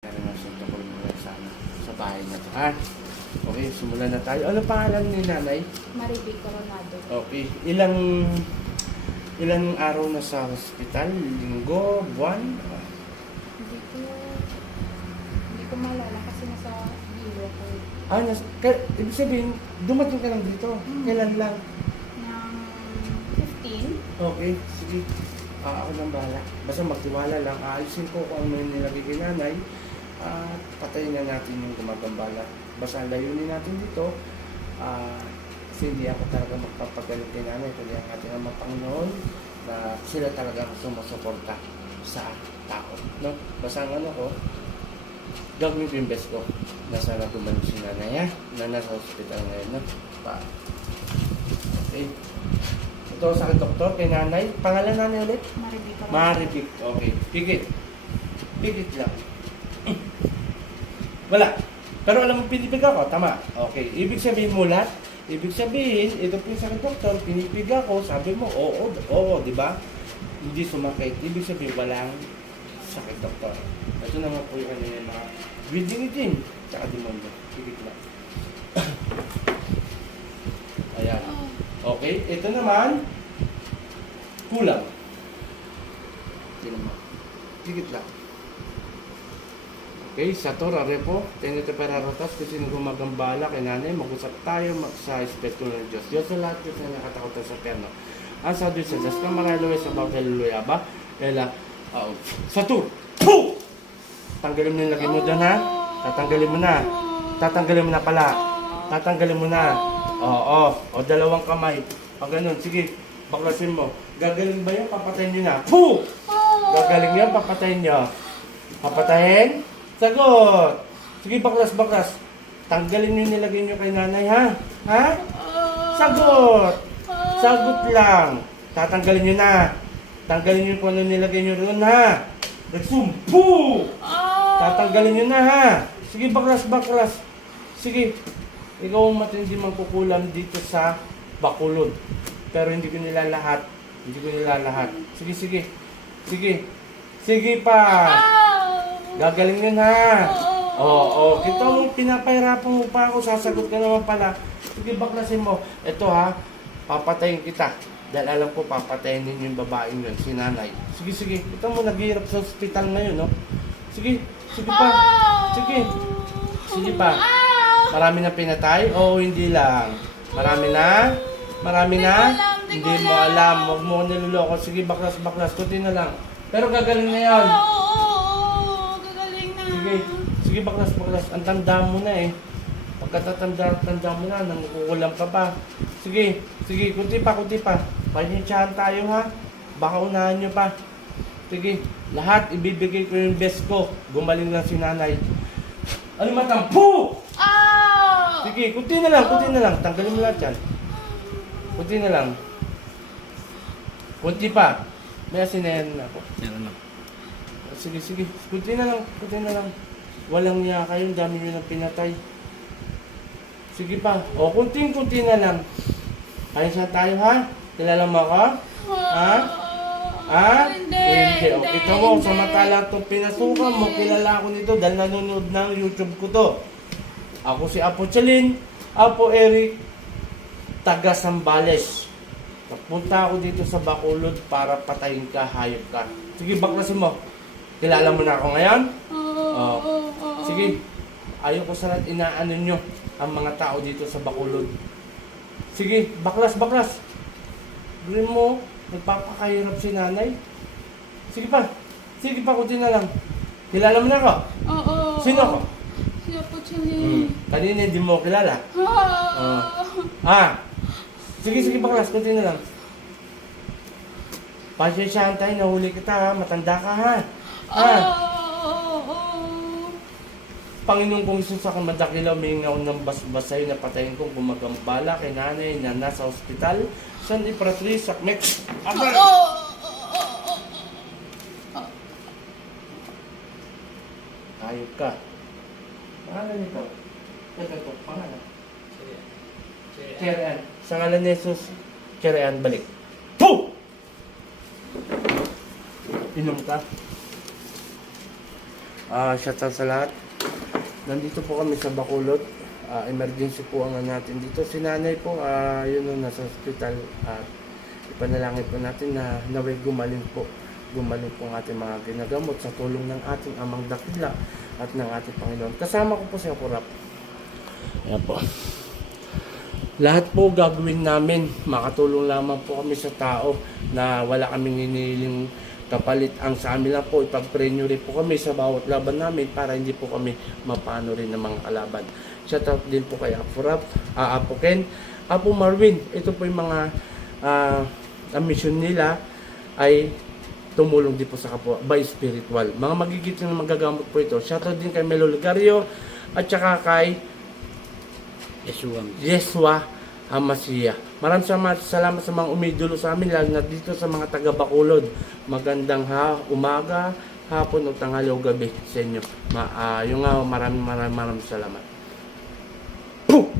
Kaya na sa tukol mo lang sana sa bahay na to, ha? Okay, simulan na tayo. Ano pangalan ni nanay? Maribig Coronado. Okay, ilang ilang araw na sa hospital? Linggo, buwan? Hindi ko, hindi ko maalala kasi nasa biro ko Ah, nas, ka, ibig sabihin, dumating ka lang dito. Hmm. Kailan lang? ng 15. Okay, sige. Ah, ako nang bahala. Basta magtiwala lang. Aalisin ko kung ano yung nilagay kay nanay. At patayin na natin yung gumagambala. Basta layunin natin dito. Ah, kasi hindi ako talaga magpapagalit kay nanay. Kundi ang ating mga Panginoon na sila talaga ang sumusuporta sa tao. No? Basta ang ano ko, gagawin ko yung best ko na sana gumaling si nanay ha? na nasa hospital ngayon. No? Pa. Okay. Ito sa akin, doktor, kay nanay. Pangalan nanay ulit? Coronado. Maribik. Okay. Pigit. Pigit lang. Wala. Pero alam mo, pinipig ako. Tama. Okay. Ibig sabihin mo lahat. Ibig sabihin, ito po sakit doktor, pinipig ako, sabi mo, oo, oo, di ba? Hindi sumakit. Ibig sabihin, walang sakit doktor. Ito naman po yung ano mga building tsaka demonyo. Pigit lang. Ayan. Okay, ito naman, kulang. Tingnan mo. Tigit lang. Okay, sa to, repo, tenete para rotas, kasi nung gumagambala kay nanay, mag-usap tayo sa Espiritu ng Diyos. Diyos sa lahat, Diyos na nakatakotan sa perno. Ang sa Diyos sa Diyos, kamaralo sa bawat hallelujah ba? Ela, uh, sa to, Puh! Tanggalin mo yung lagay mo doon ha? Tatanggalin mo na. Tatanggalin mo na pala. Tatanggalin mo na. Oo, o dalawang kamay. Pag ganun, sige, baklasin mo. Gagaling ba yan? Papatayin niyo na. Puh! Gagaling yan, papatayin niyo. Papatayin? Sagot! Sige, baklas, baklas. Tanggalin niyo nilagay niyo kay nanay, ha? Ha? Sagot! Sagot lang. Tatanggalin niyo na. Tanggalin niyo kung ano nilagay niyo roon, ha? Nagsumpu! Tatanggalin niyo na, ha? Sige, baklas, baklas. Sige. Ikaw ang matindi magkukulam dito sa Bakulod. Pero hindi ko nila lahat. Hindi ko nila lahat. Sige, sige. Sige. Sige pa. Gagaling yun ha. Oo, oh, Kita mo, pinapahirapan mo pa ako. Sasagot ka naman pala. Sige, baklasin mo. Ito ha, papatayin kita. Dahil alam ko, papatayin din yung babaeng yun, si nanay. Sige, sige. Ito mo, naghihirap sa ospital ngayon, no? Sige, sige pa. Sige. Sige pa. Marami na pinatay? Oo, hindi lang. Marami na? Marami na? Hindi mo alam. Huwag mo niloloko. Sige, baklas, baklas. Kunti na lang. Pero gagaling na yan. Oo, sige baklas, baklas. Ang tanda mo na eh. Pagkatatanda, tanda mo na, nangukulam ka pa. Sige, sige, kunti pa, kunti pa. Panyensyahan tayo ha. Baka unahan nyo pa. Sige, lahat ibibigay ko yung best ko. Gumaling lang si nanay. Ano matampo? Ah! Sige, kunti na lang, kunti na lang. Tanggalin mo lahat yan. Kunti na lang. Kunti pa. May asinayan na ako. Meron na. Sige, sige. Kunti na lang, kunti na lang. Walang niya kayo, dami nyo nang pinatay. Sige pa. O, kunting-kunti na lang. Ayos na tayo, ha? Kilala mo ako? Ha? Ha? Hindi, O, kita mo, samantala itong pinasukan mo, kilala ako nito dahil nanonood ng YouTube ko to. Ako si Apo Chalin, Apo Eric, taga Sambales. Napunta ako dito sa Bacolod para patayin ka, hayop ka. Sige, baklasin mo. Kilala mo na ako ngayon? Oo. Sige, ayaw ko sa lahat inaano nyo ang mga tao dito sa Bacolod. Sige, baklas, baklas. Gawin mo, nagpapakahirap si nanay. Sige pa, sige pa, kunti na lang. Kilala mo na ako? Oo. Sino ako? Si Apo Hmm. Kanina hindi mo kilala. Ah. Ah, sige, sige baklas, kunti na lang. Pasensyahan tayo, nahuli kita ha, matanda ka ha. Ah. Oo. Panginoon kong Isus ako madakilaw, may ako ng basbas sa'yo na patayin kong gumagambala kay nanay na nasa ospital. San Ipratri, Sakmek, Abra! Oo. Ayop ka. Pangalan nito? Ito, ito, pangalan. Kerean. Sa ngalan ni Jesus, Kerean, balik. Puh! Inom ka. Ah, shout out sa lahat. Nandito po kami sa Bacolod. Ah, emergency po ang ano natin dito. Si nanay po, ah, yun o, nasa hospital. At ipanalangin po natin na naway gumaling po. Gumaling po ang ating mga ginagamot sa tulong ng ating amang dakila at ng ating Panginoon. Kasama ko po si Akurap. Ayan po. Lahat po gagawin namin, makatulong lamang po kami sa tao na wala kaming hinihiling kapalit. Ang sa amin lang po, ipag-pray nyo rin po kami sa bawat laban namin para hindi po kami mapano rin ng mga kalaban. Shout out din po kay Apo Rap, ah, Apo Ken, Apo Marvin. Ito po yung mga ah, ang mission nila ay tumulong din po sa kapwa by spiritual. Mga magigit na magagamot po ito. Shout out din kay Melo Ligario at saka kay Yeshua. Yeswa Hamasiya. Maraming salamat, salamat sa mga umidulo sa amin, lalo na dito sa mga taga Bacolod. Magandang ha, umaga, hapon o tanghali o gabi sa inyo. Ma, ah, yung nga, maraming maraming maraming salamat. Puh!